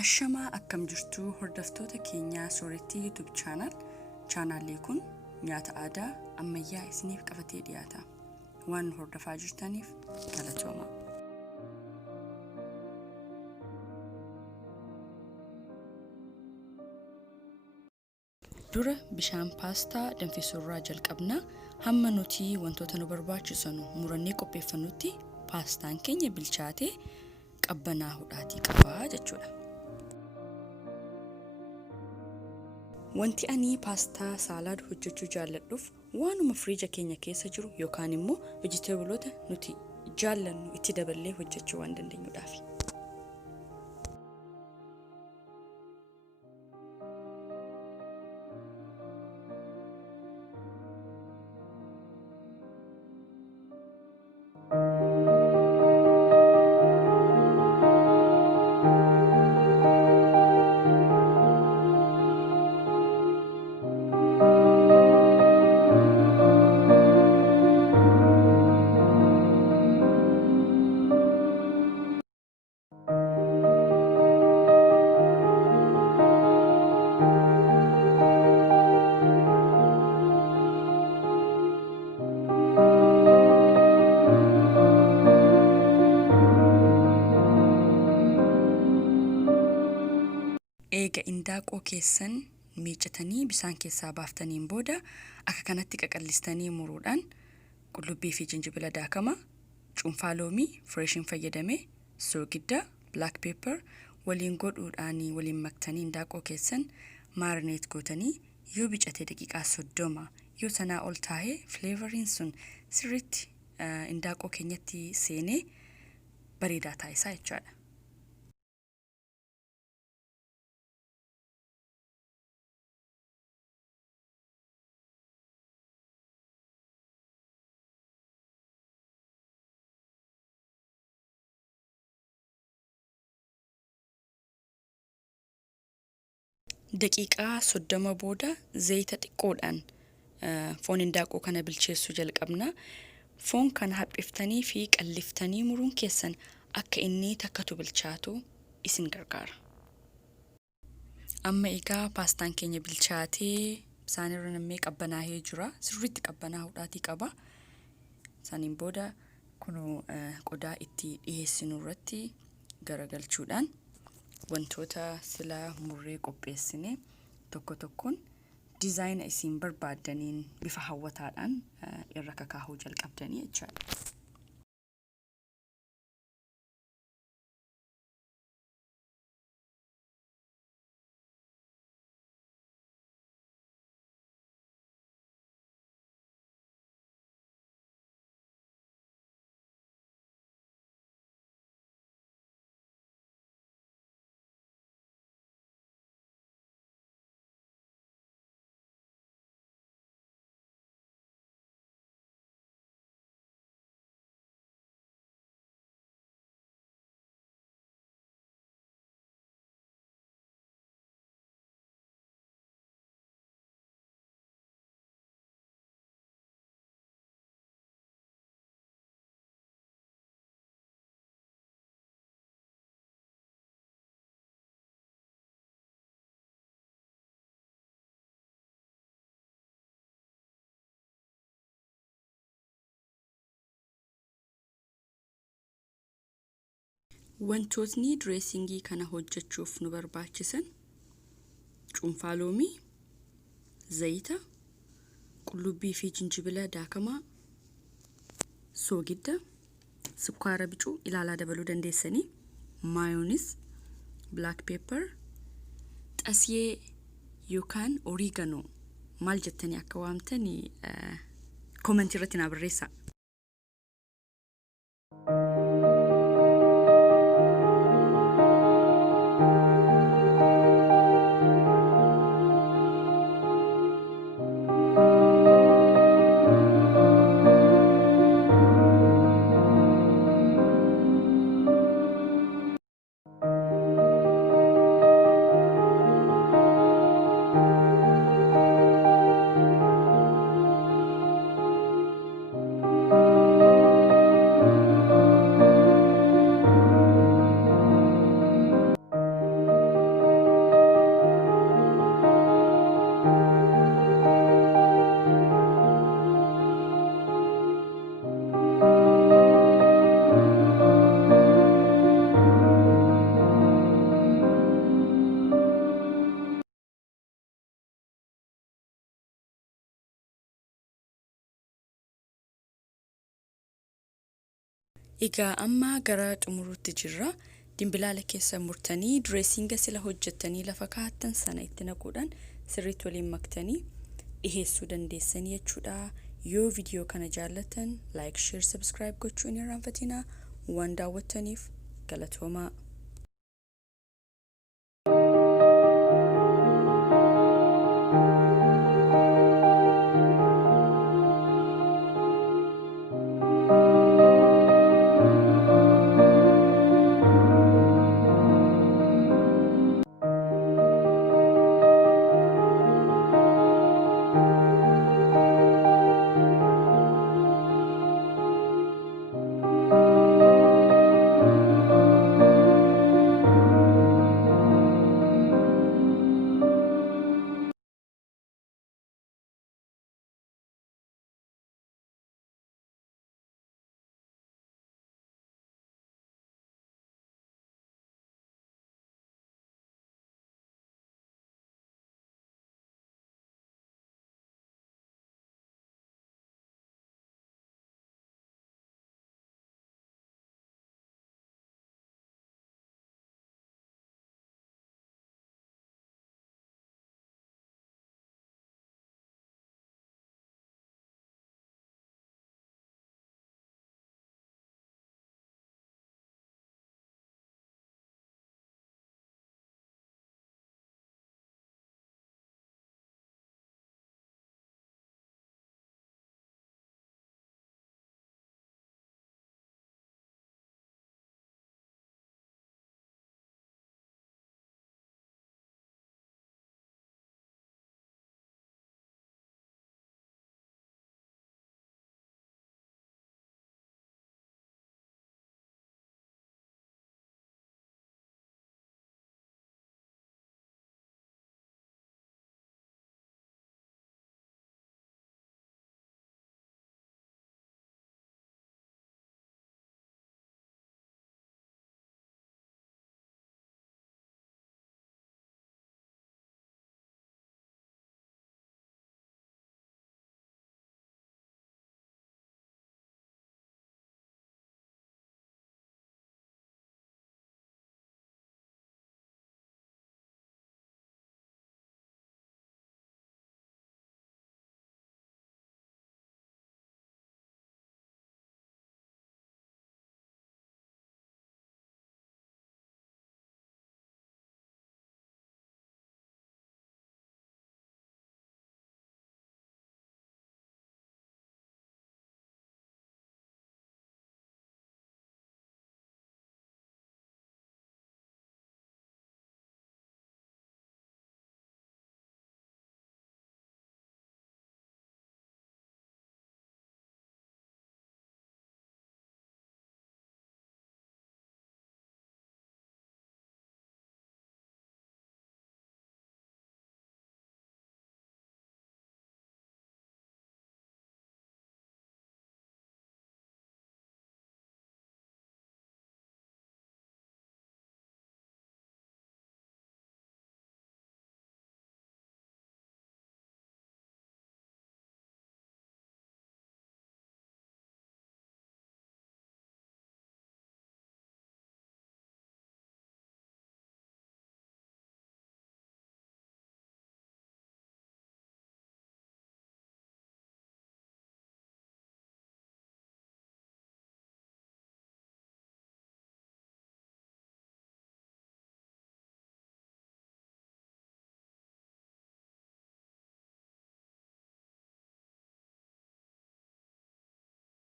Ashamaa akkam jirtu hordoftoota keenyaa sooretti YouTube chaanaalii kun nyaata aadaa ammayyaa isiniif qabatee dhiyaata. Waan hordofaa jirtaniif galatooma. Dura bishaan paastaa danfisuurraa jalqabna. Hamma nuti wantoota nu barbaachisan murannee qopheeffannutti paastaan keenya bilchaatee qabbanaa'uudhaatii qaba jechuudha. Wanti ani pastsalad hojjechuu jaalladhuuf waanuma firiija keenya keessa jiru yookaan immoo vegetaabiliota nuti jaallannu itti daballee hojjechuu waan dandeenyuudhaafi. Eega indaaqoo keessan miicatanii bisaan keessaa baaftaniin booda akka kanatti qaqallistanii muruudhaan qullubbii fi jinjibila daakama, cuunfaa loomii freeshin fayyadamee, soogidda, black pepper waliin godhuudhaan waliin maktanii indaaqoo keessan maarineet gootanii yoo bichate daqiiqaa 30 yoo sanaa ol taa'ee fleeveriin sun sirriitti indaaqoo keenyatti seenee bareedaa taasisaa jechuudha. Daqiiqaa 30 booda zayita xiqqoodhaan foon indaaqoo kana bilcheessuu jalqabna. Foon kana haphiftanii fi qalliftanii muruun keessan akka inni takkatu bilchaatu isin gargaara. Amma egaa paastaan keenya bilchaatee isaanirra nammee qabbanaa'ee jira. Sirriitti qabbanaa'uudhaatii qaba. Saniin booda kunoo qodaa itti dhiyeessinu irratti garagalchuudhaan wantoota sila murree qopheessine tokko tokkoon dizaayina isin barbaadaniin bifa hawwataadhaan irra kakaahuu jalqabdanii jechuudha. Wantootni dressingii kana hojjechuuf nu barbaachisan cuunfaa loomii, zayita, qullubbii fi jinjibila daakamaa, soogidda, sukkaara bicuu ilaalaa dabaluu dandeessanii, maayonis, black pepper, xasiyee yookaan oregano maal jettanii akka waamtanii komentii irratti naa barreessaa. Egaa amma gara xumuruutti jirra. Dimbilaala keessa murtanii dressinga sila hojjettanii lafa kaa'attan sana itti naquudhaan sirriitti waliin maktanii dhiheessuu dandeessanii jechuudha. Yoo viidiyoo kana jaallatan like, share, subscribe gochuu hin irraanfatinaa. Waan daawwattaniif galatoomaa.